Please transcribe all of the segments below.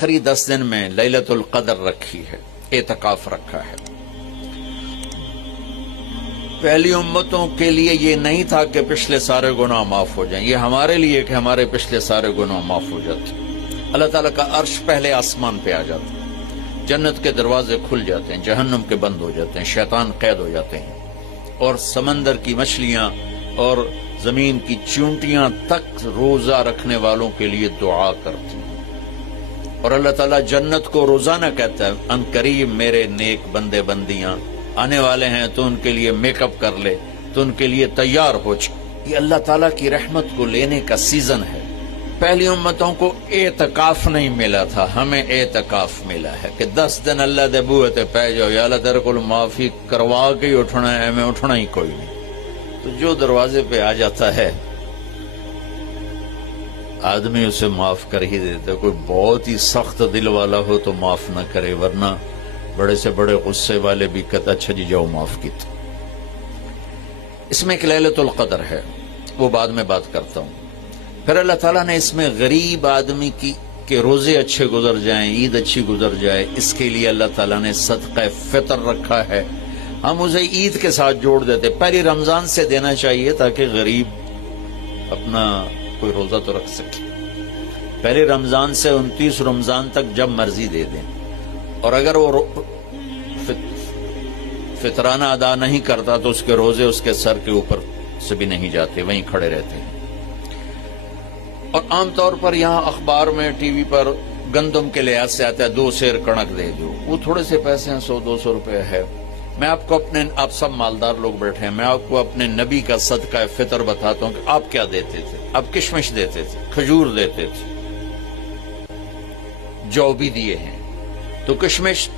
آخری 10 دن میں لیلۃ القدر رکھی ہے، اعتکاف رکھا ہے۔ پہلی امتوں کے لیے یہ نہیں تھا کہ پچھلے سارے گناہ معاف ہو جائیں، یہ ہمارے لیے کہ ہمارے پچھلے سارے گناہ معاف ہو جاتے۔ اللہ تعالیٰ کا عرش پہلے آسمان پہ آ جاتا ہے، جنت کے دروازے کھل جاتے ہیں، جہنم کے بند ہو جاتے ہیں، شیطان قید ہو جاتے ہیں، اور سمندر کی مچھلیاں اور زمین کی چونٹیاں تک روزہ رکھنے والوں کے لیے دعا کرتی ہیں، اور اللہ تعالیٰ جنت کو روزانہ کہتا ہے ان قریب میرے نیک بندے بندیاں آنے والے ہیں، تو ان کے لیے میک اپ کر لے، تو ان کے لیے تیار ہو جائے۔ یہ اللہ تعالیٰ کی رحمت کو لینے کا سیزن ہے۔ پہلی امتوں کو اعتکاف نہیں ملا تھا، ہمیں اعتکاف ملا ہے کہ 10 دن اللہ دے بوئے تے پہ جاؤ، یا اللہ تیرے کو معافی کروا کے ہی اٹھنا ہے، میں اٹھنا ہی کوئی نہیں۔ تو جو دروازے پہ آ جاتا ہے آدمی اسے معاف کر ہی دیتا ہے۔ کوئی بہت ہی سخت دل والا ہو تو معاف نہ کرے، ورنہ بڑے سے بڑے غصے والے بھی کہتا اچھا جی جاؤ معاف کیتا۔ اس میں ایک لیلۃ القدر ہے، وہ بعد میں بات کرتا ہوں۔ پھر اللہ تعالیٰ نے اس میں غریب آدمی کی کہ روزے اچھے گزر جائیں، عید اچھی گزر جائے، اس کے لیے اللہ تعالیٰ نے صدقہ فطر رکھا ہے۔ ہم اسے عید کے ساتھ جوڑ دیتے، پہلی رمضان سے دینا چاہیے تاکہ غریب اپنا کوئی روزہ تو رکھ سکے۔ پہلی رمضان سے 29 رمضان تک جب مرضی دے دیں، اور اگر وہ فطرانہ ادا نہیں کرتا تو اس کے روزے اس کے سر کے اوپر سے بھی نہیں جاتے، وہیں کھڑے رہتے ہیں۔ اور عام طور پر یہاں اخبار میں ٹی وی پر گندم کے لحاظ سے آتا ہے 2 سیر کڑک دے دو، وہ تھوڑے سے پیسے ہیں، 100-200 روپے ہے۔ میں آپ سب مالدار لوگ بیٹھے ہیں، میں آپ کو اپنے نبی کا صدقہ فطر بتاتا ہوں کہ آپ کیا دیتے تھے۔ آپ کشمش دیتے تھے، کھجور دیتے تھے، جو بھی دیے ہیں۔ تو کشمش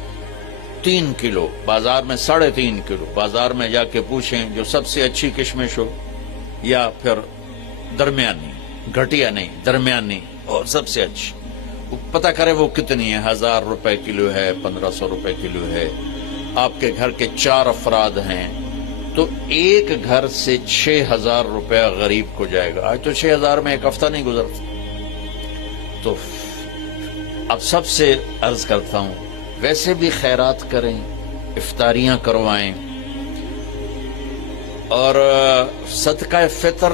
3 کلو، بازار میں 3.5 کلو، بازار میں جا کے پوچھیں جو سب سے اچھی کشمش ہو، یا پھر درمیانی، گھٹیا نہیں درمیانی اور سب سے اچھی، پتہ کرے وہ کتنی ہے، 1000 روپے کلو ہے، 1500 روپے کلو ہے۔ آپ کے گھر کے 4 افراد ہیں تو ایک گھر سے 6000 روپے غریب کو جائے گا۔ آج تو 6000 میں ایک ہفتہ نہیں گزرتا۔ تو اب سب سے عرض کرتا ہوں ویسے بھی خیرات کریں، افطاریاں کروائیں، اور صدقہ فطر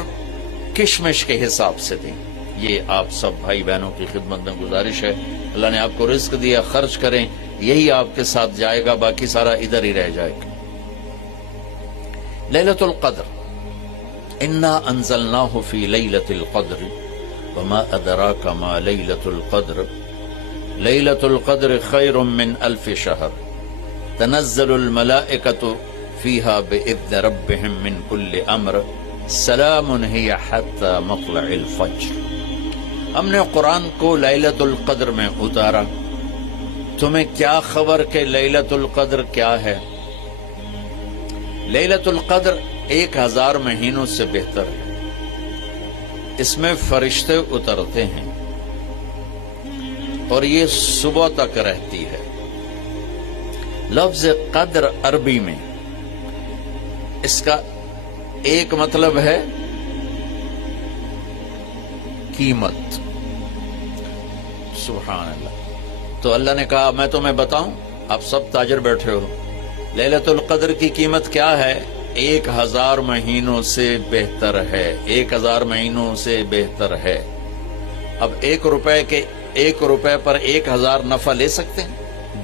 کشمش کے حساب سے دیں۔ یہ آپ سب بھائی بہنوں کی خدمت میں گزارش ہے۔ اللہ نے آپ کو رزق دیا، خرچ کریں، یہی آپ کے ساتھ جائے گا، باقی سارا ادھر ہی رہ جائے گا۔ لیلۃ القدر، انا انزلناہ فی لیلۃ القدر وما ادراک ما لیلۃ القدر لیلۃ القدر خیر من 1000 شہر تنزل الملائکۃ فیہا باذن ربہم من کل امر سلام ہی حتی مطلع الفجر۔ ہم نے قرآن کو لیلۃ القدر میں اتارا، تمہیں کیا خبر کہ لیلۃ القدر کیا ہے؟ لیلۃ القدر 1000 مہینوں سے بہتر ہے۔ اس میں فرشتے اترتے ہیں اور یہ صبح تک رہتی ہے۔ لفظ قدر عربی میں اس کا ایک مطلب ہے قیمت۔ سبحان اللہ۔ تو اللہ نے کہا میں تمہیں بتاؤں، آپ سب تاجر بیٹھے ہو، لیلۃ القدر کی قیمت کیا ہے؟ 1000 مہینوں سے بہتر ہے، 1000 مہینوں سے بہتر ہے۔ اب 1 روپے پر 1000 نفع لے سکتے ہیں؟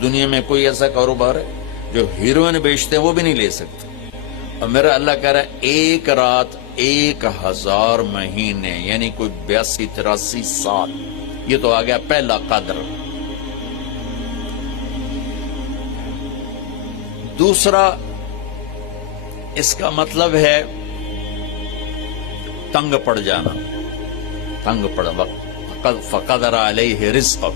دنیا میں کوئی ایسا کاروبار ہے؟ جو ہیروئن بیچتے ہیں وہ بھی نہیں لے سکتے۔ اور میرا اللہ کہہ رہا ہے 1 رات 1000 مہینے، یعنی کوئی 82-83 سال۔ یہ تو آ گیا پہلا قدر۔ دوسرا اس کا مطلب ہے تنگ پڑ جانا، تنگ پڑ وقت فقدر علیہ رزقہ۔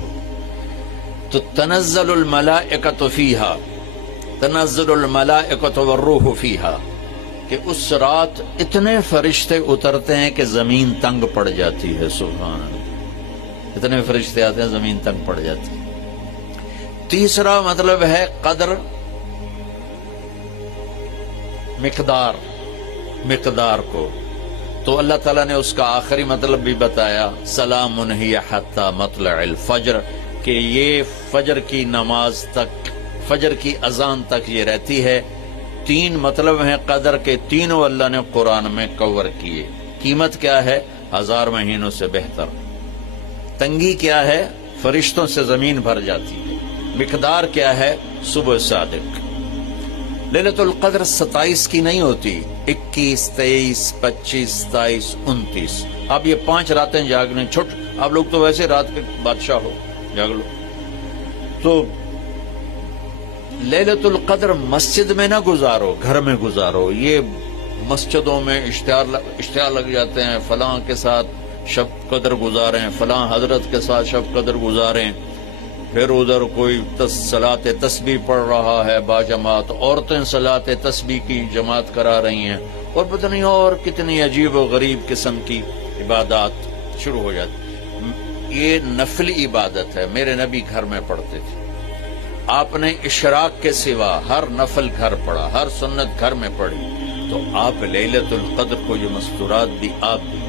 تو تنزل الملائکۃ فیہا، تنزل الملائکۃ والروح فیہا، کہ اس رات اتنے فرشتے اترتے ہیں کہ زمین تنگ پڑ جاتی ہے۔ سبحان اللہ، اتنے فرشتے آتے ہیں زمین تنگ پڑ جاتی ہے۔ تیسرا مطلب ہے قدر، مقدار کو، تو اللہ تعالیٰ نے اس کا آخری مطلب بھی بتایا، سلام ہی حتی مطلع الفجر، کہ یہ فجر کی نماز تک، فجر کی اذان تک یہ رہتی ہے۔ 3 مطلب ہیں قدر کے، تینوں اللہ نے قرآن میں کور کیے۔ قیمت کیا ہے؟ 1000 مہینوں سے بہتر۔ تنگی کیا ہے؟ فرشتوں سے زمین بھر جاتی ہے۔ مقدار کیا ہے؟ صبح صادق۔ لیلۃ القدر 27 کی نہیں ہوتی، 21، 23، 25، 27، 29۔ اب یہ 5 راتیں جاگنے چھٹ، آپ لوگ تو ویسے رات کے بادشاہ ہو، جاگ لو۔ تو لیلۃ القدر مسجد میں نہ گزارو، گھر میں گزارو۔ یہ مسجدوں میں اشتہار لگ جاتے ہیں، فلاں کے ساتھ شب قدر گزاریں، فلاں حضرت کے ساتھ شب قدر گزاریں، پھر ادھر کوئی صلاۃ تسبیح پڑھ رہا ہے باجماعت، عورتیں صلاۃ تسبیح کی جماعت کرا رہی ہیں، اور پتہ نہیں اور کتنی عجیب و غریب قسم کی عبادات شروع ہو جاتی۔ یہ نفل عبادت ہے، میرے نبی گھر میں پڑھتے تھے۔ آپ نے اشراق کے سوا ہر نفل گھر پڑھا، ہر سنت گھر میں پڑھی۔ تو آپ لیلۃ القدر کو جو مستورات بھی آپ بھی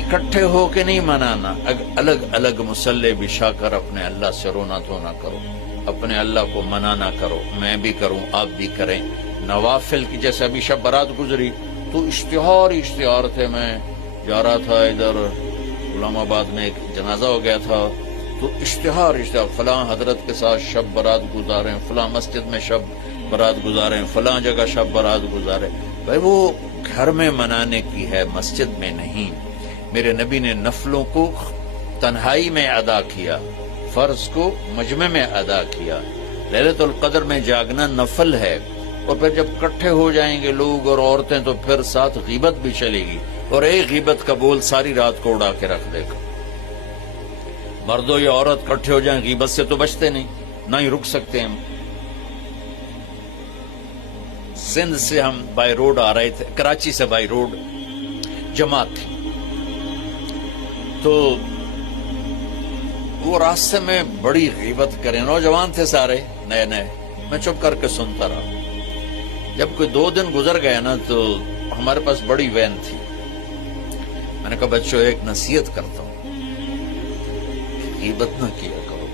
اکٹھے ہو کے نہیں منانا، الگ الگ مصلی بچھا کر اپنے اللہ سے رونا دھونا کرو، اپنے اللہ کو منانا کرو۔ میں بھی کروں، آپ بھی کریں۔ نوافل کی جیسے ابھی شب برات گزری تو اشتہار تھے، میں جا رہا تھا ادھر غلام آباد میں، ایک جنازہ ہو گیا تھا، تو اشتہار فلاں حضرت کے ساتھ شب برات گزاریں، فلاں مسجد میں شب برات گزاریں، فلاں جگہ شب برات گزاریں۔ بھائی وہ گھر میں منانے کی ہے، مسجد میں نہیں۔ میرے نبی نے نفلوں کو تنہائی میں ادا کیا، فرض کو مجمع میں ادا کیا۔ لیلۃ القدر میں جاگنا نفل ہے، اور پھر جب کٹھے ہو جائیں گے لوگ اور عورتیں تو پھر ساتھ غیبت بھی چلے گی، اور ایک غیبت کا بول ساری رات کو اڑا کے رکھ دے گا۔ مردوں یا عورت کٹھے ہو جائیں، غیبت سے تو بچتے نہیں، نہ ہی رک سکتے ہیں۔ سندھ سے ہم بائی روڈ آ رہے تھے، کراچی سے بائی روڈ جماعت تھی، تو وہ راستے میں بڑی غیبت کریں، نوجوان تھے سارے نئے نئے، میں چپ کر کے سنتا رہا۔ جب کوئی 2 دن گزر گیا نا تو ہمارے پاس بڑی وین تھی، میں نے کہا بچوں ایک نصیحت کرتا ہوں، غیبت نہ کیا کرو،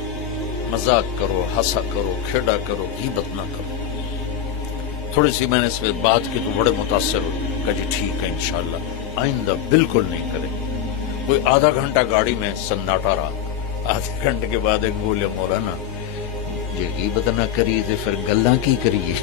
مذاق کرو، ہنسا کرو، کھیڑا کرو، غیبت نہ کرو۔ تھوڑی سی میں نے اس پہ بات کی تو بڑے متاثر ہو، کہا جی ٹھیک ہے انشاءاللہ آئندہ بالکل نہیں کریں۔ کوئی آدھا گھنٹہ گاڑی میں سناٹا رہا، آدھے گھنٹے کے بعد ایک بولے مولانا یہ غیبت نہ کریے تو پھر گلاں کی کریے۔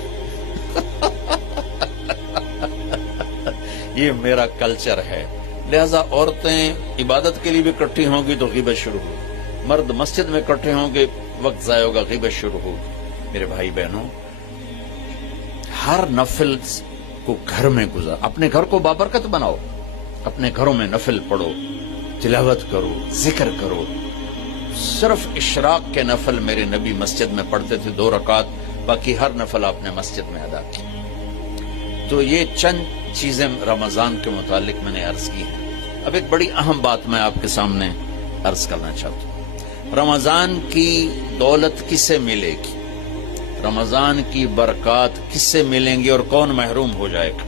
یہ میرا کلچر ہے، لہذا عورتیں عبادت کے لیے بھی اکٹھی ہوں گی تو غیبت شروع ہوگی، مرد مسجد میں اکٹھے ہوں گے وقت ضائع ہوگا، غیبت شروع ہوگی۔ میرے بھائی بہنوں، ہر نفل کو گھر میں گزار، اپنے گھر کو بابرکت بناؤ، اپنے گھروں میں نفل پڑھو، تلاوت کرو، ذکر کرو۔ صرف اشراق کے نفل میرے نبی مسجد میں پڑھتے تھے 2 رکعت، باقی ہر نفل آپ نے مسجد میں ادا کی۔ تو یہ چند چیزیں رمضان کے متعلق میں نے عرض کی ہیں۔ اب ایک بڑی اہم بات میں آپ کے سامنے عرض کرنا چاہتا ہوں۔ رمضان کی دولت کس سے ملے گی؟ رمضان کی برکات کس سے ملیں گی اور کون محروم ہو جائے گا؟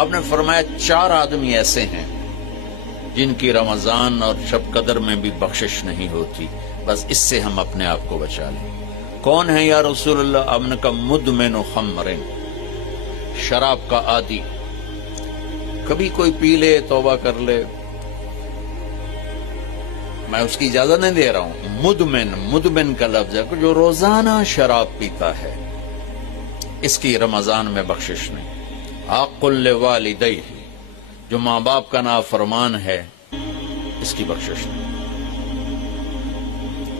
آپ نے فرمایا 4 آدمی ایسے ہیں جن کی رمضان اور شب قدر میں بھی بخشش نہیں ہوتی، بس اس سے ہم اپنے آپ کو بچا لیں۔ کون ہے یا رسول اللہ؟ آپ نے کہا مدمن خمر، شراب کا عادی، کبھی کوئی پی لے توبہ کر لے، میں اس کی اجازت نہیں دے رہا ہوں۔ مدمن کا لفظ ہے جو روزانہ شراب پیتا ہے، اس کی رمضان میں بخشش نہیں۔ عاق لوالدیہ، جو ماں باپ کا نافرمان ہے، اس کی بخشش نہیں۔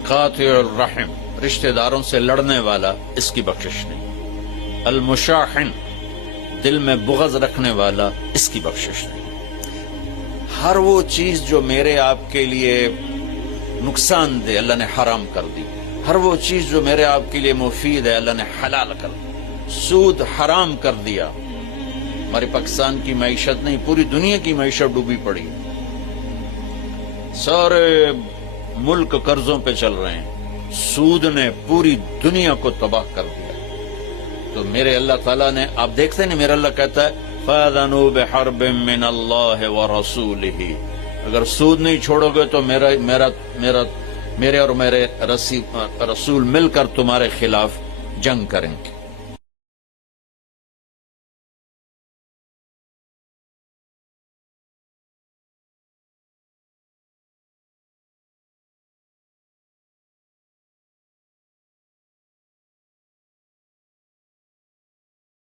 قاطع الرحم، رشتہ داروں سے لڑنے والا، اس کی بخشش نہیں۔ المشاحن، دل میں بغض رکھنے والا، اس کی بخشش نہیں۔ ہر وہ چیز جو میرے آپ کے لیے نقصان دے اللہ نے حرام کر دی، ہر وہ چیز جو میرے آپ کے لیے مفید ہے اللہ نے حلال کر دی۔ سود حرام کر دیا۔ ہمارے پاکستان کی معیشت نہیں، پوری دنیا کی معیشت ڈوبی پڑی، سارے ملک قرضوں پہ چل رہے ہیں، سود نے پوری دنیا کو تباہ کر دیا۔ تو میرے اللہ تعالیٰ نے، آپ دیکھتے ہیں میرا اللہ کہتا ہے فَأَذَنُوا بِحَرْبٍ مِّنَ اللَّهِ وَرَسُولِهِ، اگر سود نہیں چھوڑو گے تو میرے اور میرے رسول مل کر تمہارے خلاف جنگ کریں گے.